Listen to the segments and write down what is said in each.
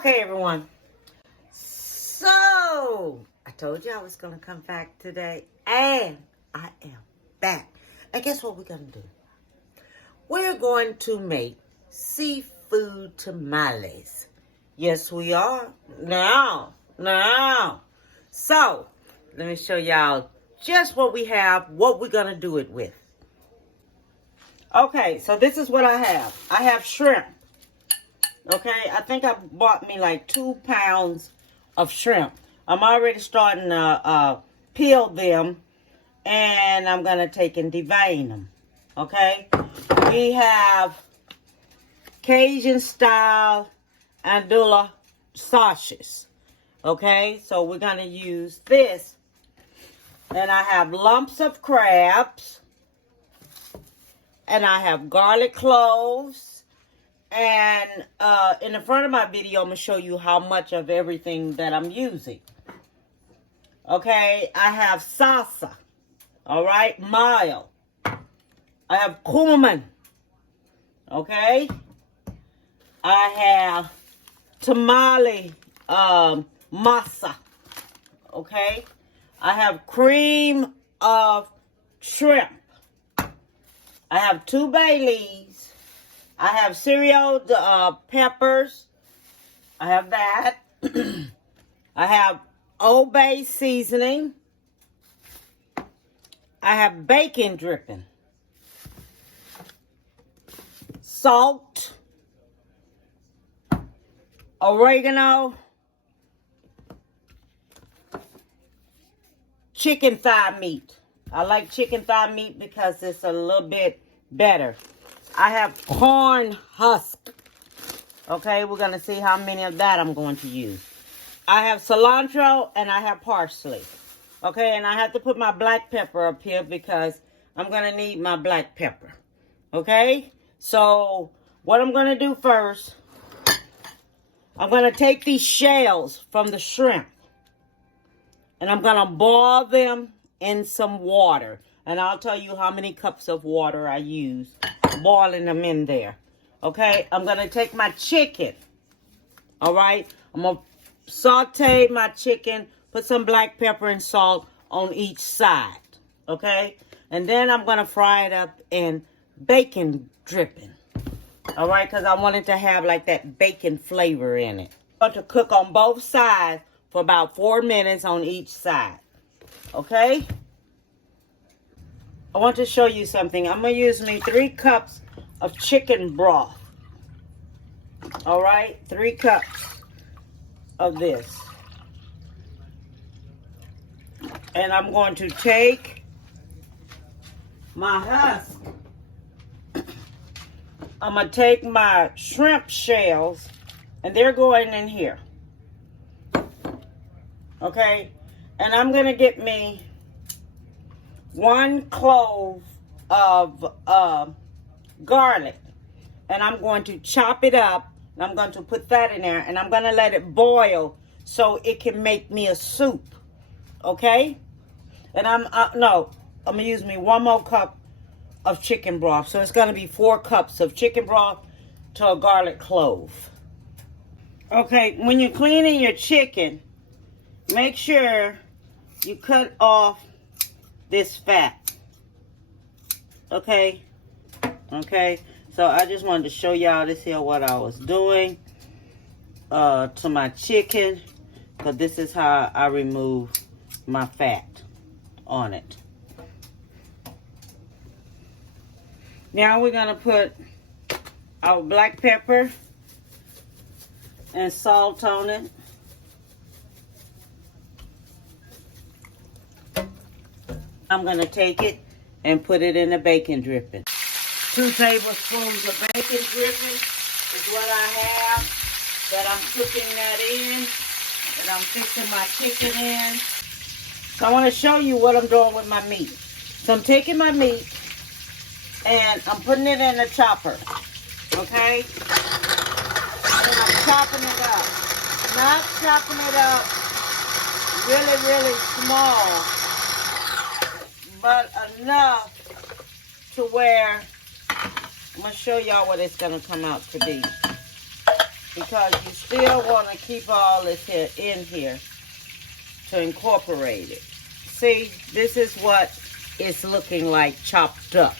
Okay, everyone. So, I told you I was going to come back today, and I am back. And guess what we're going to do? We're going to make seafood tamales. Yes, we are. Now. So, let me show y'all just what we have, what we're going to do it with. Okay, so this is what I have. I have shrimp. Okay, I think I bought me like 2 pounds of shrimp. I'm already starting to peel them, and I'm going to take and devein them. Okay, we have Cajun style Andouille sausages. Okay, so we're going to use this. And I have lumps of crabs. And I have garlic cloves. And in the front of my video, I'm going to show you how much of everything that I'm using. Okay, I have salsa. All right, mild. I have cumin. Okay. I have tamale masa. Okay. I have cream of shrimp. I have 2 bay leaves. I have cereal peppers. I have that. I have Old Bay seasoning. I have bacon dripping. Salt. Oregano. Chicken thigh meat. I like chicken thigh meat because it's a little bit better. I have corn husk. Okay, we're going to see how many of that I'm going to use. I have cilantro and I have parsley. Okay, and I have to put my black pepper up here because I'm going to need my black pepper. Okay, so what I'm going to do first, I'm going to take these shells from the shrimp and I'm going to boil them in some water. And I'll tell you how many cups of water I use, boiling them in there. Okay, I'm going to take my chicken. All right, I'm going to saute my chicken, put some black pepper and salt on each side. Okay, and then I'm going to fry it up in bacon dripping. All right, because I want it to have like that bacon flavor in it. I'm going to cook on both sides for about 4 minutes on each side. Okay. I want to show you something. I'm going to use me 3 cups of chicken broth. All right, 3 cups of this. And I'm going to take my husk. I'm going to take my shrimp shells, and they're going in here. Okay, and I'm going to get me 1 clove of garlic, and I'm going to chop it up, and I'm going to put that in there, and I'm going to let it boil so it can make me a soup. Okay, and I'm going to use me 1 more cup of chicken broth, so it's going to be 4 cups of chicken broth to a garlic clove. Okay, when you're cleaning your chicken, make sure you cut off this fat. Okay, so I just wanted to show y'all this here what I was doing to my chicken, because this is how I remove my fat on it. Now we're gonna put our black pepper and salt on it. I'm going to take it and put it in the bacon dripping. 2 tablespoons of bacon dripping is what I have that I'm cooking that in, that I'm fixing my chicken in. So I want to show you what I'm doing with my meat. So I'm taking my meat and I'm putting it in the chopper, okay? And I'm chopping it up. Not chopping it up really, really small, but enough to where I'm going to show y'all what it's going to come out to be. because you still want to keep all this here in here to incorporate it. See, this is what it's looking like chopped up.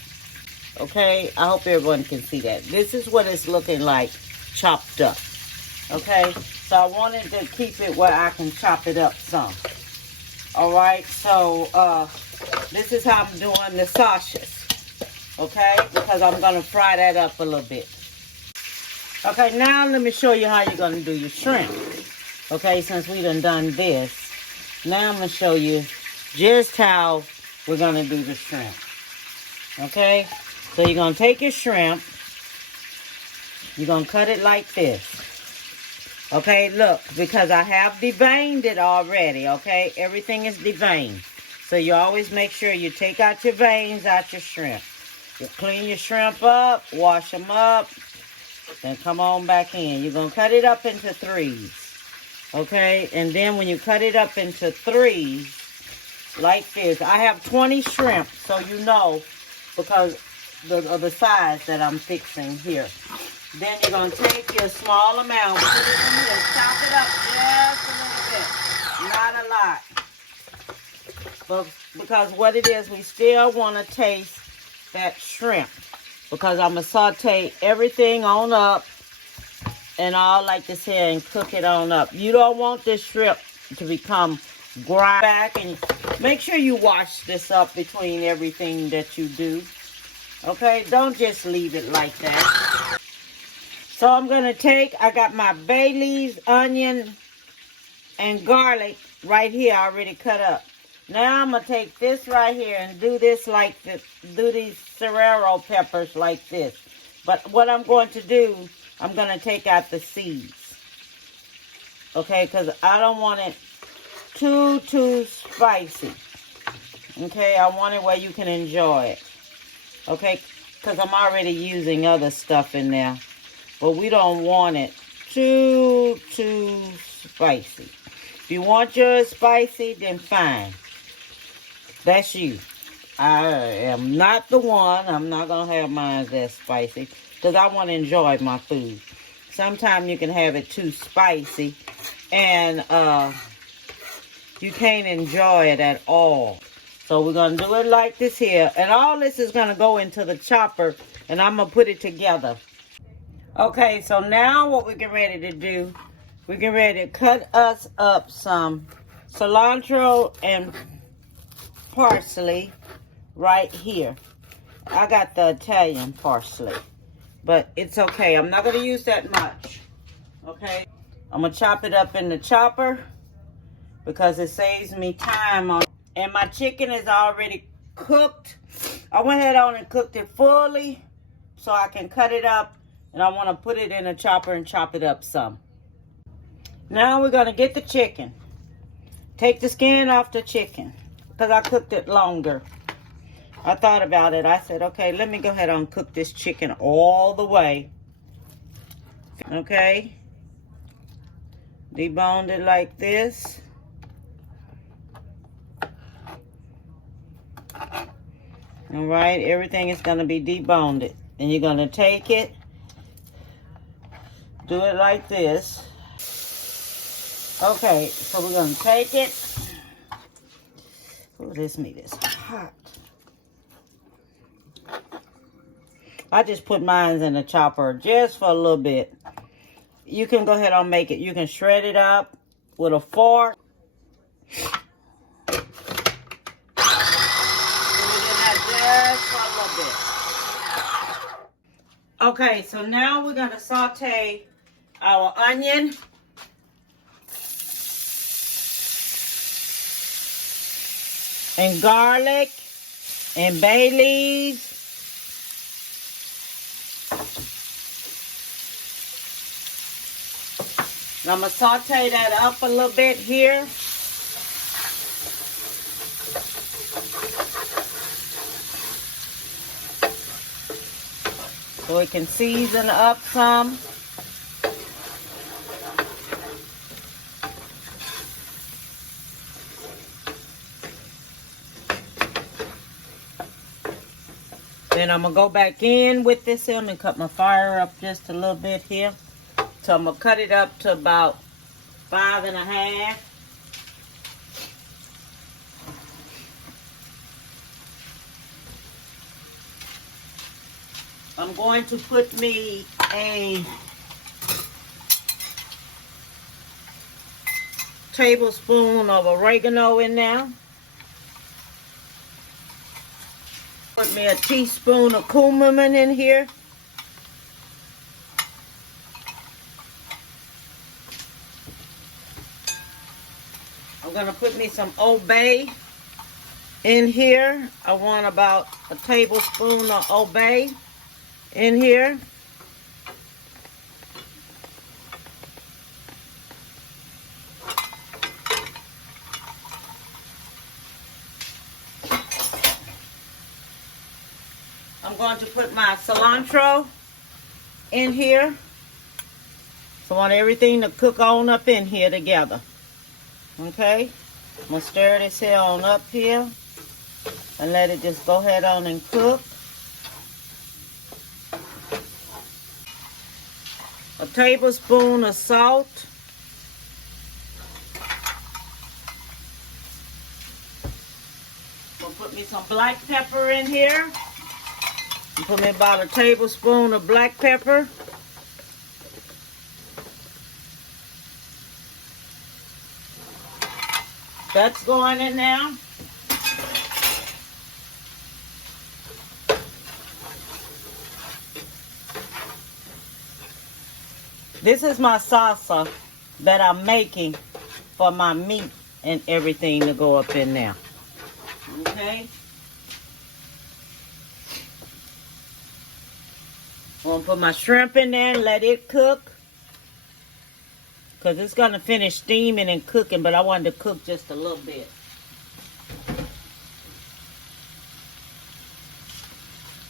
Okay, I hope everyone can see that. This is what it's looking like chopped up. Okay, so I wanted to keep it where I can chop it up some. All right, so this is how I'm doing the sausages. Okay, because I'm going to fry that up a little bit. Okay, now let me show you how you're going to do your shrimp. Okay, since we done this, now I'm going to show you just how we're going to do the shrimp. Okay, so you're going to take your shrimp. You're going to cut it like this. Okay, look, because I have deveined it already, okay? Everything is deveined. So you always make sure you take out your veins out your shrimp. You clean your shrimp up, wash them up, then come on back in. You're going to cut it up into threes, okay? And then when you cut it up into threes, like this, I have 20 shrimp, so you know, because of the size that I'm fixing here. Then you're going to take your small amount, put it in here, chop it up just a little bit, not a lot. But because what it is, we still want to taste that shrimp. Because I'm going to saute everything on up and all like this here and cook it on up. You don't want this shrimp to become grind back, and make sure you wash this up between everything that you do. Okay, don't just leave it like that. So I'm going to take, I got my bay leaves, onion, and garlic right here already cut up. Now I'm going to take this right here and do this like this, do these Serrano peppers like this. But what I'm going to do, I'm going to take out the seeds. Okay, because I don't want it too spicy. Okay, I want it where you can enjoy it. Okay, because I'm already using other stuff in there. But we don't want it too spicy. If you want yours spicy, then fine. That's you. I am not the one. I'm not going to have mine that spicy because I want to enjoy my food. Sometimes you can have it too spicy and you can't enjoy it at all. So we're going to do it like this here. And all this is going to go into the chopper and I'm going to put it together. Okay, so now what we're getting ready to do, we're getting ready to cut us up some cilantro and parsley right here. I got the Italian parsley, but it's okay. I'm not going to use that much, okay? I'm going to chop it up in the chopper because it saves me time on. And my chicken is already cooked. I went ahead on and cooked it fully so I can cut it up. And I want to put it in a chopper and chop it up some. Now we're going to get the chicken. Take the skin off the chicken. Because I cooked it longer. I thought about it. I said, okay, let me go ahead and cook this chicken all the way. Okay. Deboned it like this. Alright, everything is going to be deboned. And you're going to take it. Do it like this. Okay, so we're going to take it. Oh, this meat is hot. I just put mine in the chopper just for a little bit. You can go ahead and make it. You can shred it up with a fork. Okay, so now we're going to saute our onion. And garlic. And bay leaves. And I'm going to saute that up a little bit here. So it can season up some. Then I'm going to go back in with this here and cut my fire up just a little bit here. So I'm going to cut it up to about 5.5. I'm going to put me a tablespoon of oregano in there. Put me a teaspoon of cumin in here. I'm going to put me some Old Bay in here. I want about a tablespoon of Old Bay in here. I'm going to put my cilantro in here. So I want everything to cook on up in here together. Okay? I'm going to stir this here on up here and let it just go ahead on and cook. A tablespoon of salt. I'm going to put me some black pepper in here. Put me about a tablespoon of black pepper. That's going in now. This is my salsa that I'm making for my meat and everything to go up in there. Okay? I'm going to put my shrimp in there and let it cook. Because it's going to finish steaming and cooking, but I wanted to cook just a little bit.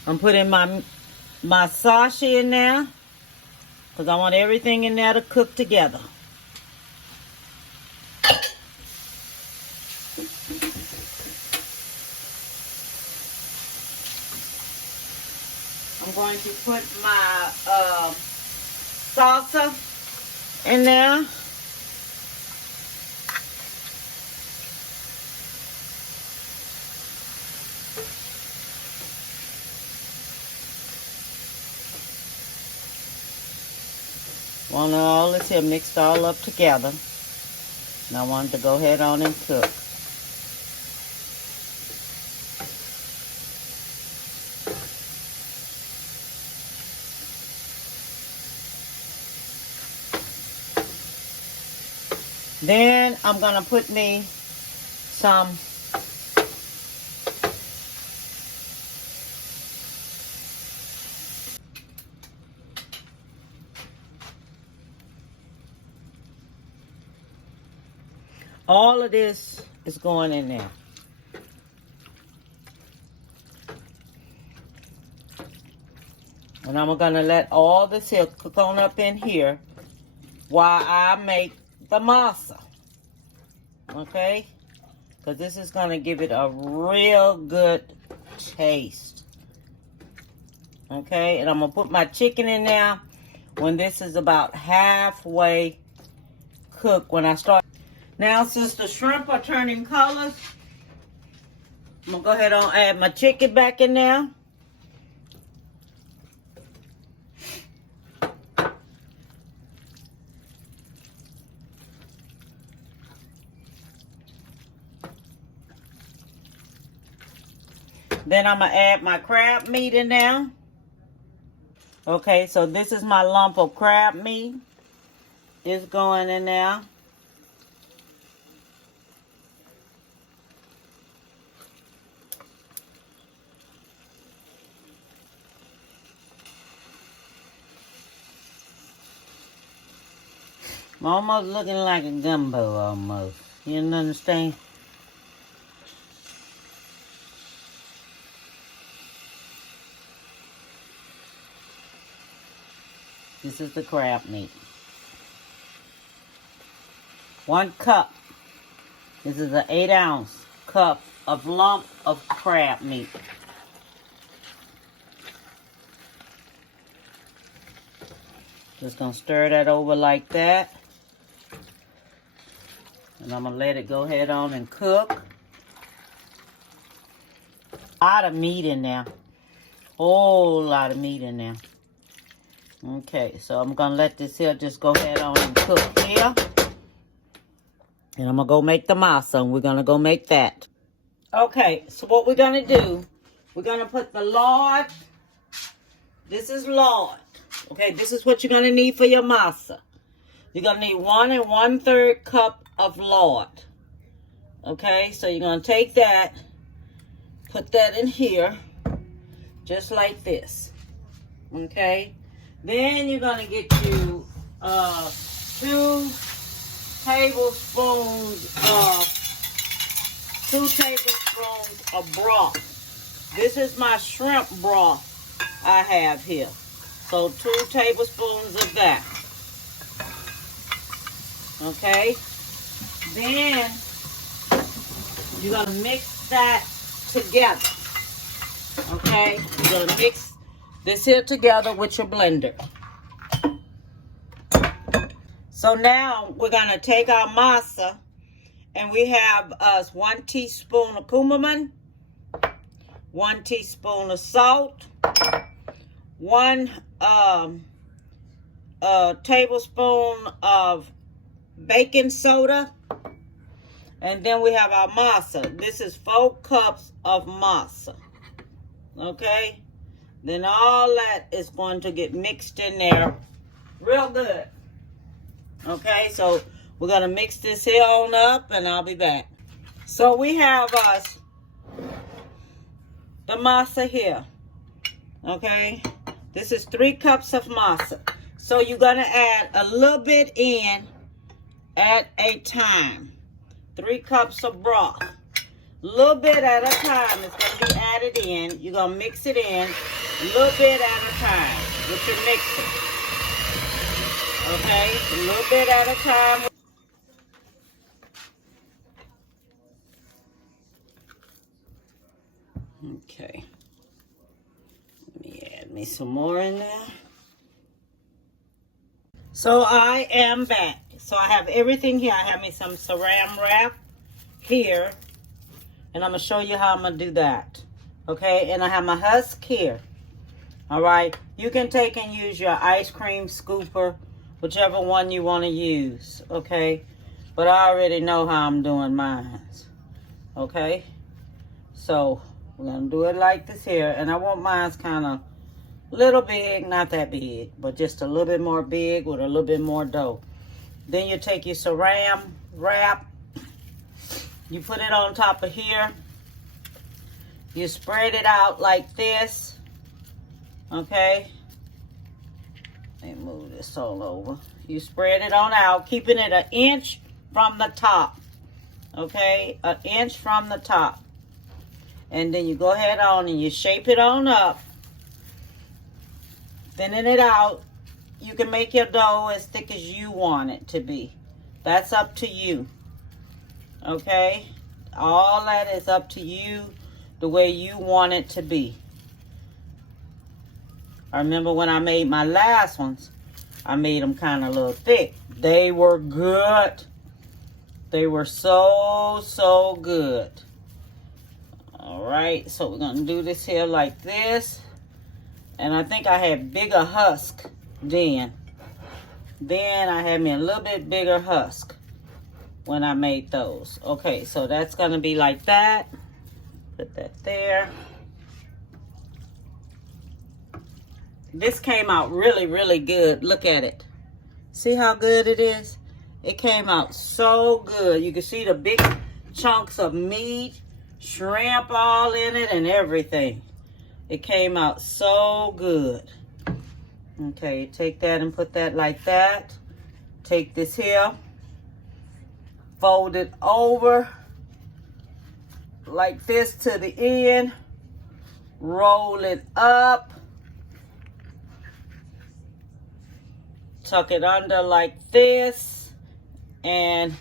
I'm putting my sashi in there. Because I want everything in there to cook together. I'm going to put my salsa in there. Want all this here mixed all up together. And I want to go ahead on and cook. Then I'm going to put me some all of this is going in there. And I'm going to let all this here cook on up in here while I make the masa. Okay? Because this is going to give it a real good taste. Okay? And I'm going to put my chicken in there when this is about halfway cooked. When I start. Now, since the shrimp are turning colors, I'm going to go ahead and add my chicken back in there. Then I'm going to add my crab meat in there. Okay, so this is my lump of crab meat. It's going in there. Almost looking like a gumbo almost. You understand? This is the crab meat. 1 cup. This is an 8-ounce cup of lump of crab meat. Just gonna stir that over like that. And I'm gonna let it go ahead on and cook. A lot of meat in there. Whole lot of meat in there. Okay, so I'm gonna let this here just go ahead on and cook here. And I'm gonna go make the masa, and we're gonna go make that. Okay, so what we're gonna do, we're gonna put the lard. This is lard. Okay, this is what you're gonna need for your masa. You're gonna need 1 1/3 cup of lard. Okay, so you're gonna take that, put that in here, just like this. Okay, then you're gonna get you 2 tablespoons of broth. This is my shrimp broth I have here. So 2 tablespoons of that. Okay. Then you're going to mix that together. Okay. You're going to mix this here together with your blender. So now we're going to take our masa, and we have us 1 teaspoon of cumin, 1 teaspoon of salt, 1 tablespoon of baking soda, and then we have our masa. This is 4 cups of masa. Okay? Then all that is going to get mixed in there real good. Okay, so we're going to mix this here on up, and I'll be back. So we have us the masa here. Okay, this is 3 cups of masa. So you're going to add a little bit in at a time. 3 cups of broth. A little bit at a time is going to be added in. You're going to mix it in a little bit at a time with your mixer. Okay, a little bit at a time. Okay. Let me add me some more in there. So I am back. So I have everything here. I have me some saran wrap here. And I'm going to show you how I'm going to do that. Okay, and I have my husk here. All right, you can take and use your ice cream scooper, whichever one you want to use, okay? But I already know how I'm doing mine, okay? So we're going to do it like this here. And I want mine kind of little big, not that big, but just a little bit more big with a little bit more dough. Then you take your saran wrap. You put it on top of here. You spread it out like this. Okay. Let me move this all over. You spread it on out, keeping it 1 inch from the top. Okay, 1 inch from the top. And then you go ahead on and you shape it on up. Thinning it out. You can make your dough as thick as you want it to be. That's up to you. Okay, all that is up to you, the way you want it to be. I remember when I made my last ones, I made them kind of a little thick. They were good. They were so good. All right, so we're going to do this here like this. And I think I had bigger husk then. Then I had me a little bit bigger husk when I made those. Okay, so that's going to be like that. Put that there. This came out really good. Look at it. See how good it is? It came out so good. You can see the big chunks of meat, shrimp all in it and everything. It came out so good. Okay, take that and put that like that. Take this here. Fold it over like this to the end. Roll it up. Tuck it under like this. And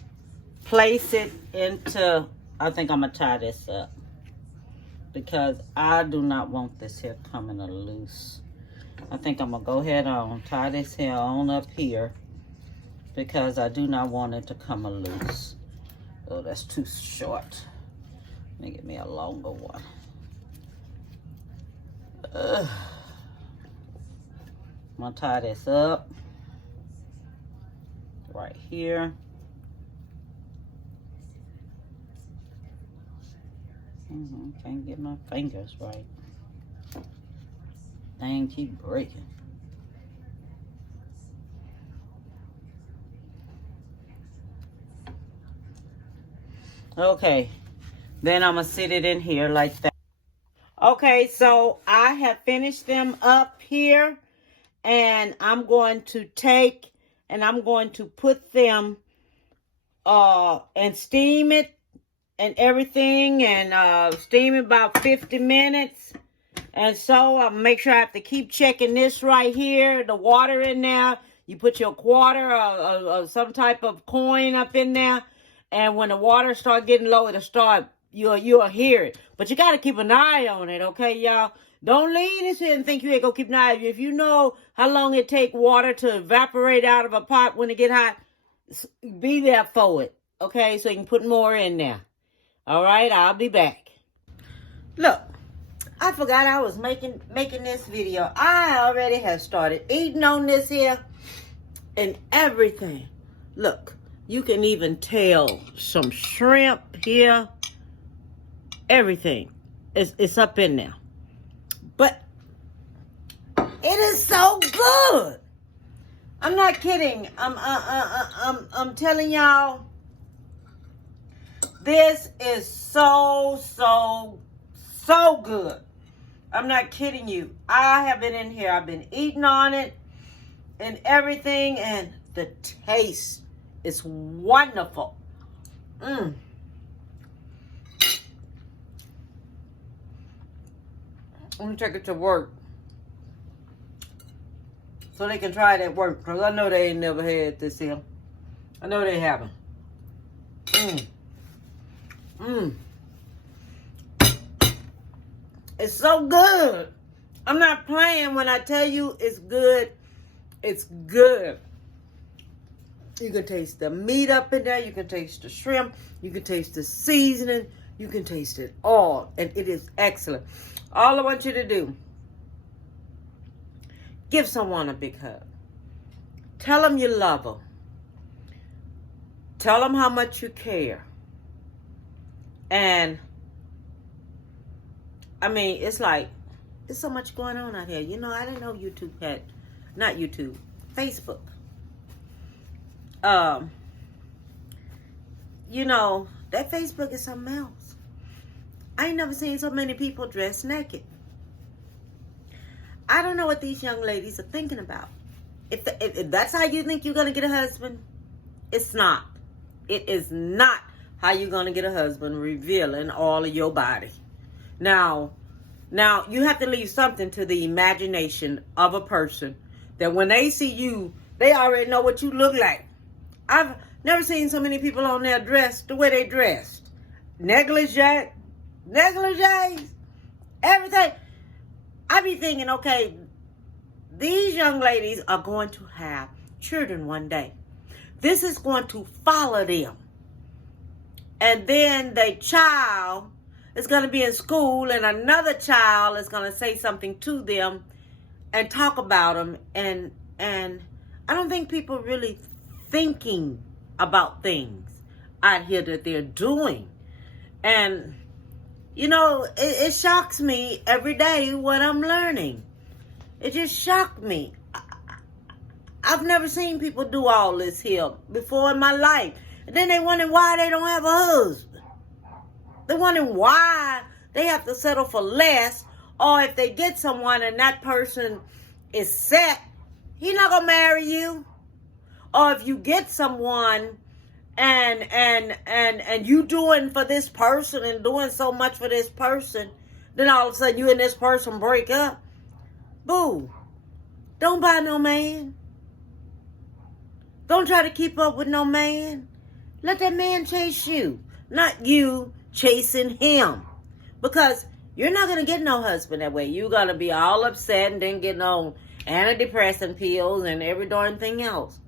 place it into, I think I'm going to tie this up. Because I do not want this here coming loose. I think I'm going to go ahead on, tie this hair on up here because I do not want it to come loose. Oh, that's too short. Let me get me a longer one. I'm going to tie this up right here. Can't get my fingers right. Thing keep breaking. Okay, then I'm gonna sit it in here like that. Okay, so I have finished them up here, and I'm going to take and I'm going to put them and steam it and everything, and steam it about 50 minutes. And so I'll make sure I have to keep checking this right here, the water in there. You put your quarter or some type of coin up in there, and when the water start getting low, it'll start, you'll hear it. But you got to keep an eye on it, okay, y'all? Don't leave this here and think you ain't gonna keep an eye on it. If you know how long it take water to evaporate out of a pot when it get hot, be there for it, okay? So you can put more in there. All right, I'll be back. Look, I forgot I was making this video. I already have started eating on this here and everything. Look, you can even tell some shrimp here. Everything it's up in there. But it is so good. I'm not kidding. I'm telling y'all, this is so good. I'm not kidding you. I have been in here. I've been eating on it and everything, and the taste is wonderful. I'm gonna take it to work so they can try it at work, because I know they ain't never had this here. I know they haven't. It's so good. I'm not playing when I tell you it's good. It's good. You can taste the meat up in there. You can taste the shrimp. You can taste the seasoning. You can taste it all. And it is excellent. All I want you to do, give someone a big hug. Tell them you love them. Tell them how much you care. And I mean, it's like, there's so much going on out here. You know, I didn't know YouTube had, not YouTube, Facebook. You know, that Facebook is something else. I ain't never seen so many people dressed naked. I don't know what these young ladies are thinking about. If that's how you think you're going to get a husband, it's not. It is not how you're going to get a husband, revealing all of your body. Now, you have to leave something to the imagination of a person that when they see you, they already know what you look like. I've never seen so many people on there dressed the way they dressed. Negligees, everything. I be thinking, okay, these young ladies are going to have children one day. This is going to follow them. And then the child is going to be in school, and another child is going to say something to them and talk about them. And I don't think people really thinking about things out here that they're doing. And, you know, it shocks me every day what I'm learning. It just shocked me. I've never seen people do all this here before in my life. And then they wonder why they don't have a husband. They wonder why they have to settle for less, or if they get someone and that person is set, he's not gonna marry you. Or if you get someone and you doing for this person and doing so much for this person, then all of a sudden you and this person break up. Boo. Don't buy no man. Don't try to keep up with no man. Let that man chase you, not you chasing him. Because you're not going to get no husband that way. You're going to be all upset and then getting on antidepressant pills, and every darn thing else.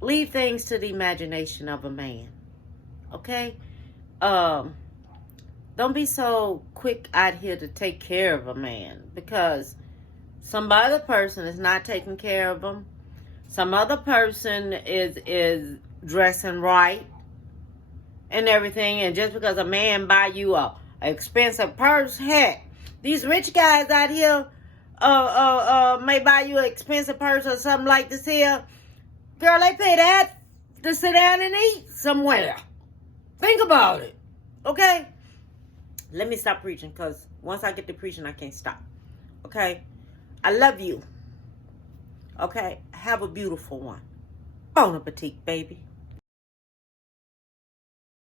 Leave things to the imagination of a man. Okay? Don't be so quick out here to take care of a man, because some other person is not taking care of him. Some other person is dressing right and everything, and just because a man buy you a expensive purse, heck, these rich guys out here may buy you an expensive purse or something like this here. Girl, they pay that to sit down and eat somewhere. Think about it. Okay? Let me stop preaching, because once I get to preaching, I can't stop. Okay? I love you. Okay? Have a beautiful one. Bon appetit, baby.